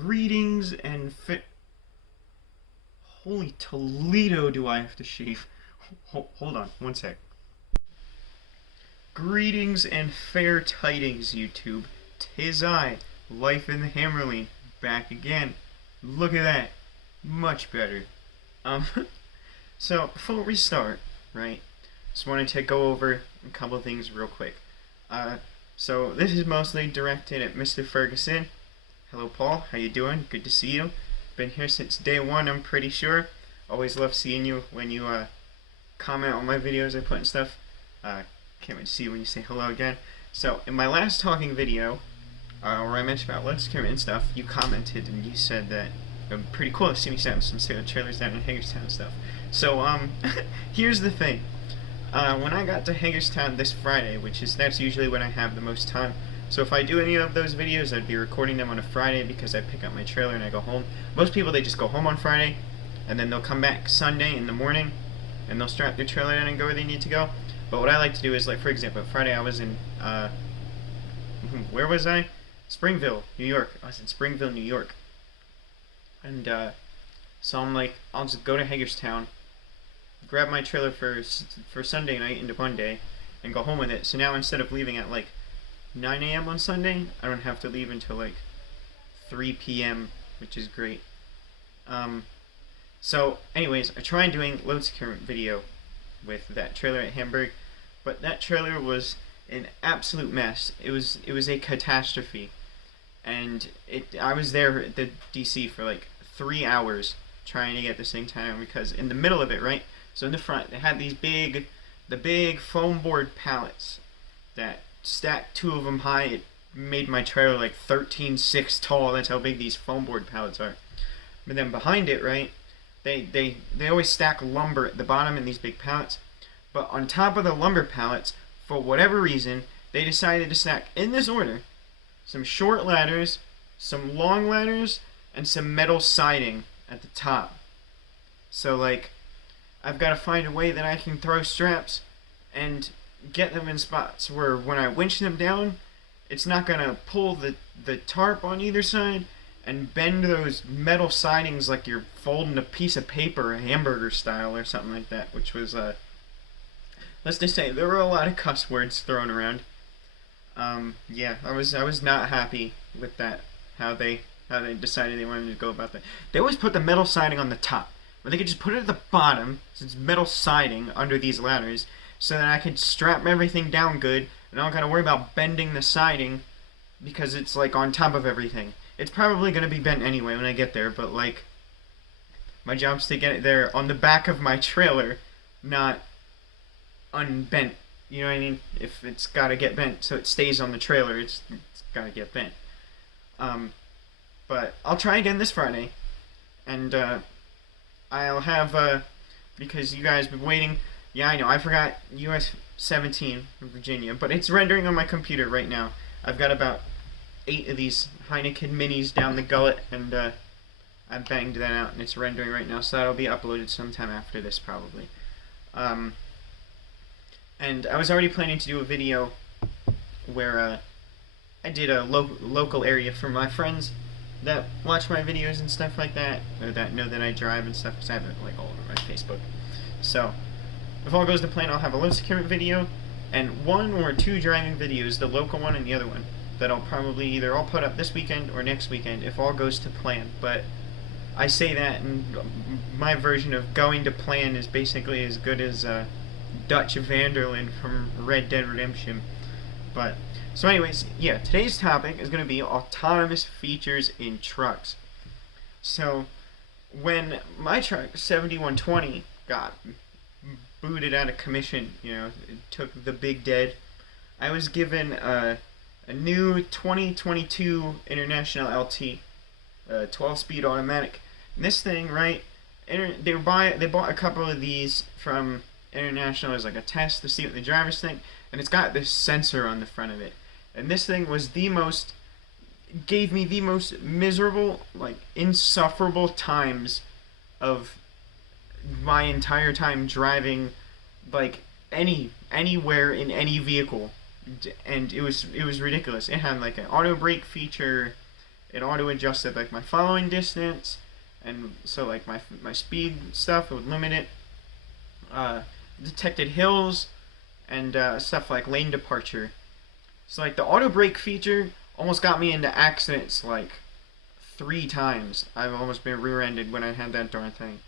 Greetings and Holy Toledo, do I have to shave? Hold on, one sec. Greetings and fair tidings, YouTube. 'Tis I, Life in the Hammerlane, back again. Look at that. Much better. Um, so, before we start, right, just wanted to go over a couple of things real quick. So this is mostly directed at Mr. Ferguson. Hello, Paul. How you doing? Good to see you. Been here since day one, I'm pretty sure. Always love seeing you when you comment on my videos I put and stuff. Can't wait to see you when you say hello again. So, in my last talking video, where I mentioned about Let's Camera and stuff, you commented and you said that it would be pretty cool to see me set up some trailers down in Hagerstown and stuff. So, here's the thing. When I got to Hagerstown this Friday, that's usually when I have the most time. So if I do any of those videos, I'd be recording them on a Friday because I pick up my trailer and I go home. Most people, they just go home on Friday, and then they'll come back Sunday in the morning, and they'll strap their trailer in and go where they need to go. But what I like to do is, like, for example, Friday I was in, where was I? Springville, New York. I was in Springville, New York. And, so I'm like, I'll just go to Hagerstown, grab my trailer for Sunday night into Monday, and go home with it. So now instead of leaving at, like, 9 a.m. on Sunday, I don't have to leave until, like, 3 p.m., which is great. So, anyways, I tried doing load securement video with that trailer at Hamburg, but that trailer was an absolute mess. It was a catastrophe, and I was there at the DC for like 3 hours trying to get this thing tied on, because in the middle of it, right, so in the front, they had these big foam board pallets that stacked 2 of them high. It made my trailer like 13.6 tall. That's how big these foam board pallets are. But then behind it, right, they always stack lumber at the bottom in these big pallets. But on top of the lumber pallets, for whatever reason, they decided to stack, in this order, some short ladders, some long ladders, and some metal siding at the top. So, like, I've got to find a way that I can throw straps and get them in spots where when I winch them down, it's not going to pull the tarp on either side and bend those metal sidings like you're folding a piece of paper, hamburger style or something like that, which was, let's just say, there were a lot of cuss words thrown around. Yeah, I was not happy with that, how they decided they wanted to go about that. They always put the metal siding on the top, but they could just put it at the bottom, since it's metal siding under these ladders, so that I could strap everything down good, and I don't gotta worry about bending the siding, because it's, like, on top of everything. It's probably gonna be bent anyway when I get there, but, like, my job's to get it there on the back of my trailer, not unbent. You know what I mean? If it's gotta get bent so it stays on the trailer, it's gotta get bent. But I'll try again this Friday, and, I'll have, because you guys have been waiting. Yeah, I know, I forgot US 17 from Virginia, but it's rendering on my computer right now. I've got about 8 of these Heineken minis down the gullet, and I banged that out, and it's rendering right now, so that'll be uploaded sometime after this, probably. And I was already planning to do a video where I did a local area for my friends that watch my videos and stuff like that, or that know that I drive and stuff, because I have it, like, all over my Facebook. So, if all goes to plan, I'll have a load securement video, and 1 or 2 driving videos, the local one and the other one, that I'll probably either all put up this weekend or next weekend, if all goes to plan. But I say that, and my version of going to plan is basically as good as Dutch Vanderland from Red Dead Redemption. But, so anyways, yeah, today's topic is going to be autonomous features in trucks. So, when my truck, 7120, got booted out of commission, you know, it took the big dead, I was given a new 2022 International LT, 12-speed automatic. And this thing, right, they bought a couple of these from International as like a test to see what the drivers think, and it's got this sensor on the front of it. And this thing was gave me the most miserable, like, insufferable times of my entire time driving, like, anywhere in any vehicle, and it was ridiculous. It had like an auto brake feature, it auto adjusted like my following distance, and so like my speed stuff, it would limit it. Detected hills and stuff like lane departure. So like the auto brake feature almost got me into accidents like 3 times. I've almost been rear-ended when I had that darn thing,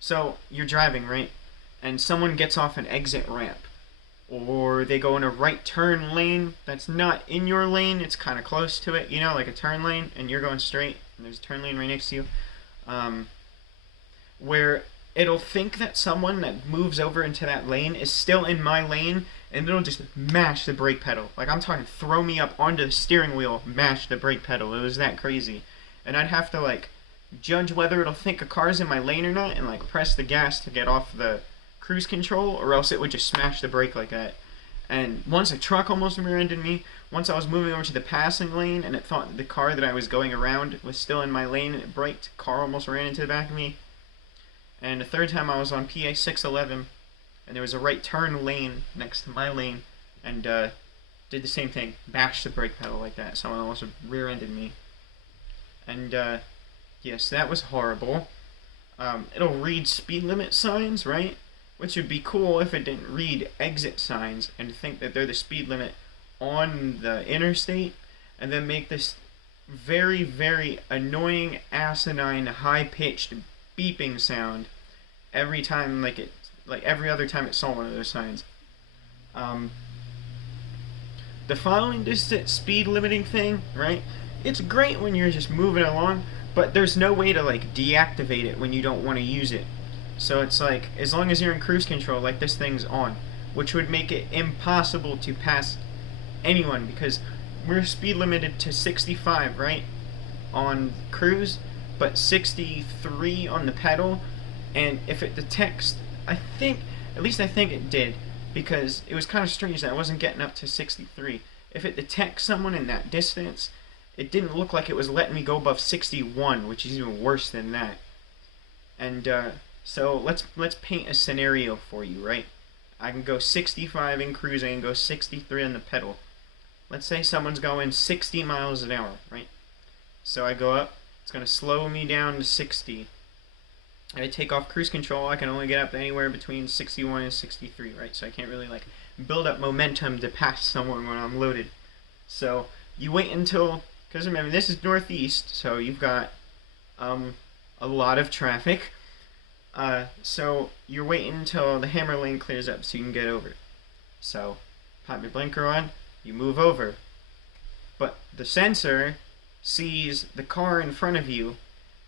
so you're driving, right, and someone gets off an exit ramp, or they go in a right turn lane that's not in your lane, it's kind of close to it, like a turn lane, and you're going straight, and there's a turn lane right next to you, where it'll think that someone that moves over into that lane is still in my lane, and it'll just mash the brake pedal. Like, I'm talking throw me up onto the steering wheel, mash the brake pedal. It was that crazy. And I'd have to, like, judge whether it'll think a car's in my lane or not, and, like, press the gas to get off the cruise control, or else it would just smash the brake like that. And once a truck almost rear-ended me. Once I was moving over to the passing lane, and it thought the car that I was going around was still in my lane, and it braked. Car almost ran into the back of me. And the third time I was on PA 611, and there was a right turn lane next to my lane, and did the same thing, bashed the brake pedal like that. Someone almost rear-ended me. And yes, that was horrible. It'll read speed limit signs, right? Which would be cool if it didn't read exit signs and think that they're the speed limit on the interstate, and then make this very, very annoying, asinine, high-pitched beeping sound every time, like every other time it saw one of those signs. The following distance speed limiting thing, right? It's great when you're just moving along, but there's no way to like deactivate it when you don't want to use it. So it's like, as long as you're in cruise control, like this thing's on, which would make it impossible to pass anyone, because we're speed limited to 65, right, on cruise, but 63 on the pedal. And if it detects, at least I think it did, because it was kind of strange that I wasn't getting up to 63. If it detects someone in that distance, it didn't look like it was letting me go above 61, which is even worse than that. And so let's paint a scenario for you, right? I can go 65 in cruise, I can go 63 on the pedal. Let's say someone's going 60 miles an hour, right? So I go up, it's going to slow me down to 60. I take off cruise control, I can only get up anywhere between 61 and 63, right? So I can't really like build up momentum to pass someone when I'm loaded. So you wait until, because remember this is northeast, so you've got a lot of traffic. So you're waiting until the hammer lane clears up so you can get over. So pop your blinker on, you move over. But the sensor sees the car in front of you.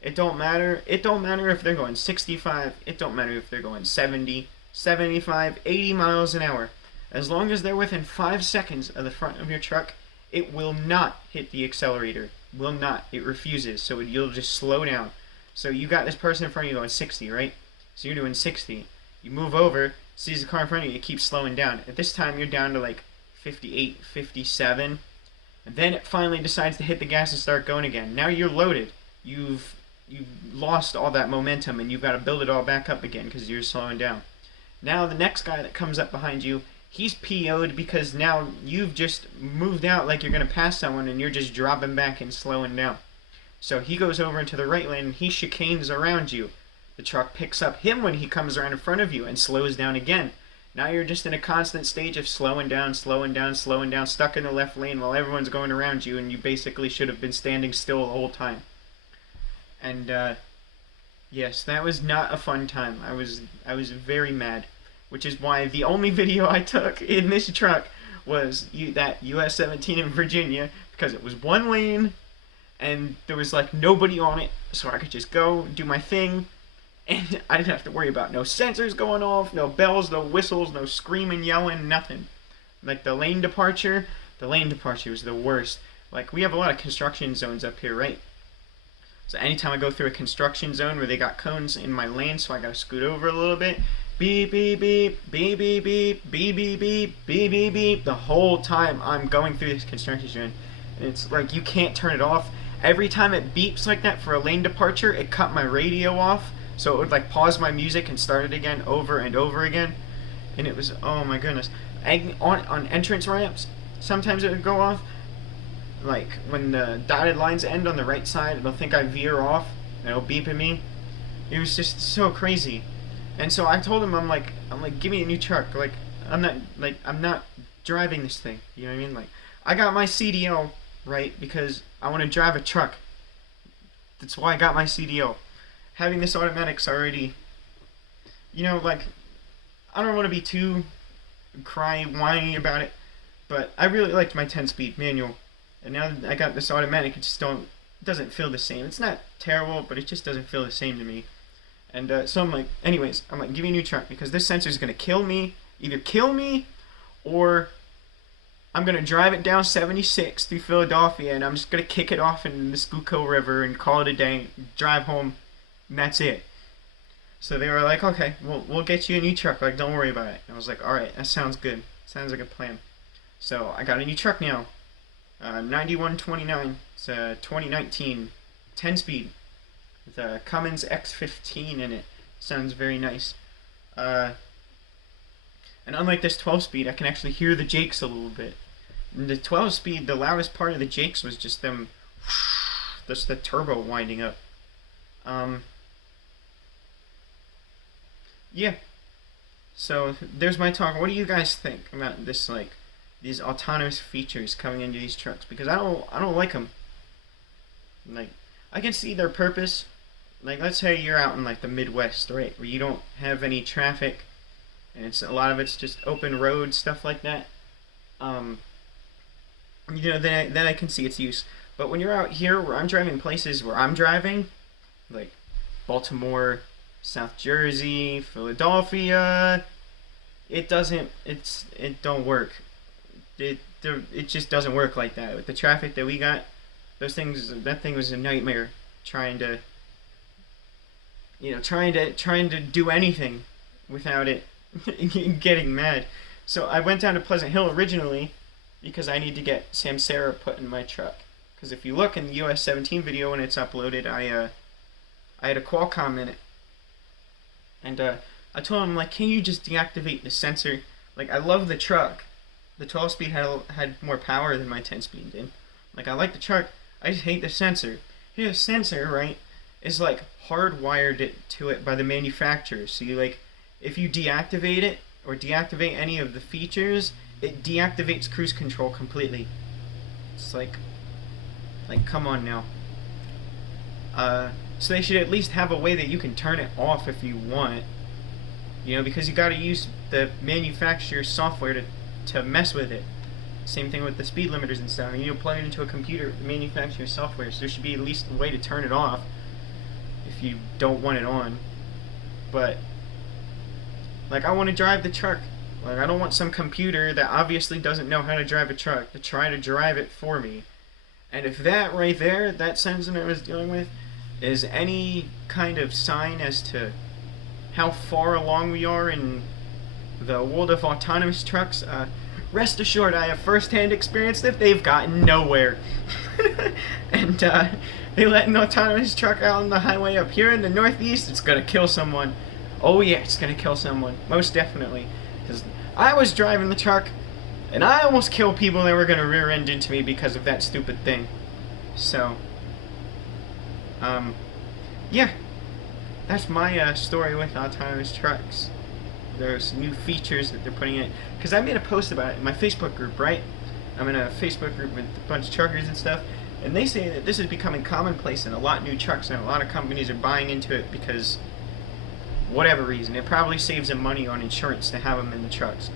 It don't matter if they're going 65, it don't matter if they're going 70, 75, 80 miles an hour. As long as they're within 5 seconds of the front of your truck, it will not hit the accelerator. Will not. It refuses. So you'll just slow down. So you got this person in front of you going 60, right? So you're doing 60. You move over, sees the car in front of you, it keeps slowing down. At this time, you're down to like 58, 57. And then it finally decides to hit the gas and start going again. Now you're loaded. You've lost all that momentum, and you've got to build it all back up again because you're slowing down. Now the next guy that comes up behind you, he's PO'd because now you've just moved out like you're going to pass someone, and you're just dropping back and slowing down. So he goes over into the right lane, and he chicanes around you. The truck picks up him when he comes around in front of you and slows down again. Now you're just in a constant stage of slowing down, slowing down, slowing down, stuck in the left lane while everyone's going around you, and you basically should have been standing still the whole time. And yes, that was not a fun time. I was very mad, which is why the only video I took in this truck was that US 17 in Virginia, because it was one lane and there was like nobody on it, so I could just go do my thing, and I didn't have to worry about no sensors going off, no bells, no whistles, no screaming, yelling, nothing. Like the lane departure was the worst. Like, we have a lot of construction zones up here, right? So anytime I go through a construction zone where they got cones in my lane, so I gotta scoot over a little bit, beep, beep, beep, beep, beep, beep, beep, beep, beep, beep, beep, beep, the whole time I'm going through this construction zone. And it's like, you can't turn it off. Every time it beeps like that for a lane departure, it cut my radio off, so it would like pause my music and start it again over and over again. And it was, oh my goodness. on entrance ramps. Sometimes it would go off. Like when the dotted lines end on the right side, it'll think I veer off and it'll beep at me. It was just so crazy. And so I told him, I'm like, give me a new truck. Like I'm not driving this thing. You know what I mean? Like I got my CDL, right, because I want to drive a truck. That's why I got my CDL. Having this automatic's already, you know, like I don't want to be too whiny about it, but I really liked my 10-speed manual. And now that I got this automatic, it just doesn't feel the same. It's not terrible, but it just doesn't feel the same to me. And so I'm like, anyways, I'm like, give me a new truck because this sensor is going to kill me. Either kill me or I'm going to drive it down 76 through Philadelphia and I'm just going to kick it off in the Schuylkill River and call it a day, drive home, and that's it. So they were like, okay, we'll get you a new truck. Like, don't worry about it. And I was like, all right, that sounds good. Sounds like a plan. So I got a new truck now. 9129. It's a 2019 10-speed with a Cummins X15 in it. Sounds very nice. And unlike this 12-speed, I can actually hear the jakes a little bit. In the 12-speed, the loudest part of the jakes was just them, just the turbo winding up. Yeah. So there's my talk. What do you guys think about this, like, these autonomous features coming into these trucks? Because I don't like them. Like, I can see their purpose. Like, let's say you're out in like the Midwest, right, where you don't have any traffic, and a lot of it's just open road stuff like that. You know, then I can see its use. But when you're out here, where I'm driving places where I'm driving, like Baltimore, South Jersey, Philadelphia, it don't work. It just doesn't work like that. With the traffic that we got, that thing was a nightmare trying to do anything without it getting mad. So I went down to Pleasant Hill originally because I need to get Samsara put in my truck. Because if you look in the US 17 video when it's uploaded, I had a Qualcomm in it. And I told him, like, can you just deactivate the sensor? Like, I love the truck. The 12-speed had more power than my 10-speed did. Like, I like the truck. I just hate the sensor. The sensor, right, is like hardwired to it by the manufacturer. So you, like, if you deactivate it or deactivate any of the features, it deactivates cruise control completely. It's like come on now. So they should at least have a way that you can turn it off if you want. You know, because you got to use the manufacturer's software to mess with it. Same thing with the speed limiters and stuff. You plug it into a computer, the manufacturer's software, so there should be at least a way to turn it off if you don't want it on. But, like, I want to drive the truck. Like, I don't want some computer that obviously doesn't know how to drive a truck to try to drive it for me. And if that right there, that sentence I was dealing with, is any kind of sign as to how far along we are in the world of autonomous trucks, rest assured I have first-hand experience that they've gotten nowhere. And they let an autonomous truck out on the highway up here in the Northeast, it's gonna kill someone. Oh yeah, it's gonna kill someone, most definitely. Because I was driving the truck, and I almost killed people that were gonna rear-end into me because of that stupid thing. So, yeah, that's my story with autonomous trucks. There's new features that they're putting in. Because I made a post about it in my Facebook group, right? I'm in a Facebook group with a bunch of truckers and stuff, and they say that this is becoming commonplace in a lot of new trucks, and a lot of companies are buying into it because, whatever reason, it probably saves them money on insurance to have them in the trucks.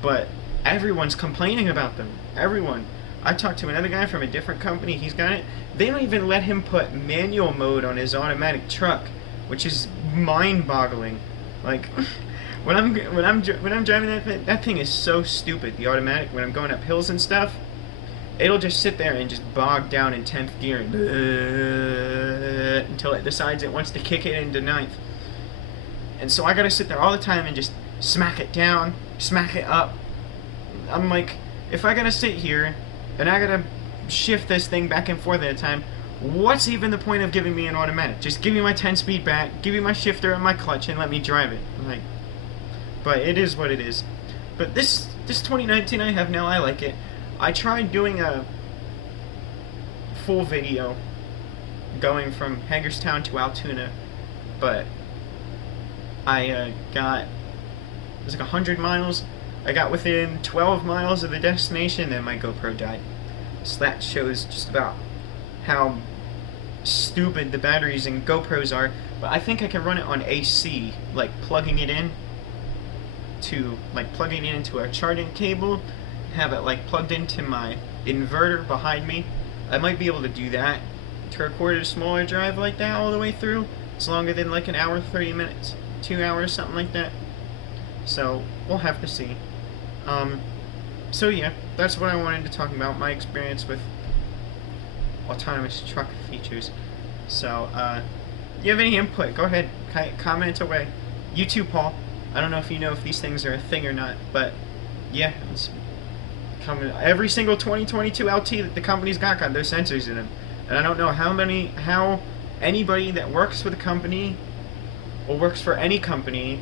But everyone's complaining about them. Everyone. I talked to another guy from a different company, he's got it. They don't even let him put manual mode on his automatic truck, which is mind-boggling. Like, when I'm driving that thing is so stupid. The automatic, when I'm going up hills and stuff, it'll just sit there and just bog down in 10th gear and until it decides it wants to kick it into 9th. And so I gotta sit there all the time and just smack it down, smack it up. I'm like, if I gotta sit here and I gotta shift this thing back and forth at a time, what's even the point of giving me an automatic? Just give me my 10-speed back, give me my shifter and my clutch, and let me drive it. Like, but it is what it is. But this this 2019 I have now, I like it. I tried doing a full video going from Hagerstown to Altoona, but I got, it was like 100 miles. I got within 12 miles of the destination, and my GoPro died. So that shows just about how stupid the batteries in GoPros are. But I think I can run it on AC, like plugging it into a charging cable, have it like plugged into my inverter behind me. I might be able to do that to record a smaller drive like that all the way through. It's longer than like an hour, 30 minutes, 2 hours, something like that. So we'll have to see. So yeah, that's what I wanted to talk about, my experience with autonomous truck features. So, you have any input, go ahead, comment away. You too, Paul. I don't know if you know if these things are a thing or not, but yeah, it's coming. Every single 2022 LT that the company's got those sensors in them. And I don't know how anybody that works with a company or works for any company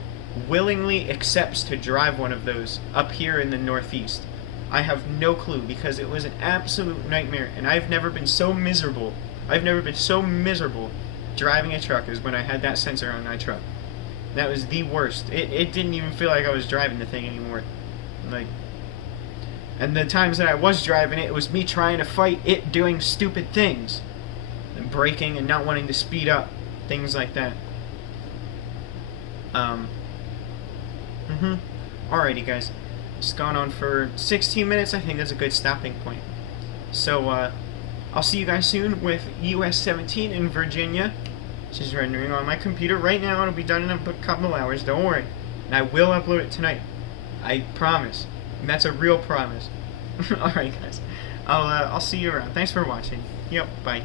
willingly accepts to drive one of those up here in the Northeast. I have no clue, because it was an absolute nightmare, and I've never been so miserable. I've never been so miserable driving a truck as when I had that sensor on my truck. That was the worst. It didn't even feel like I was driving the thing anymore. Like, and the times that I was driving it, it was me trying to fight it doing stupid things. And braking and not wanting to speed up. Things like that. Alrighty, guys. It's gone on for 16 minutes. I think that's a good stopping point. So, I'll see you guys soon with US 17 in Virginia, which is rendering on my computer right now. It'll be done in a couple hours. Don't worry. And I will upload it tonight. I promise. And that's a real promise. Alright, guys. I'll see you around. Thanks for watching. Yep, bye.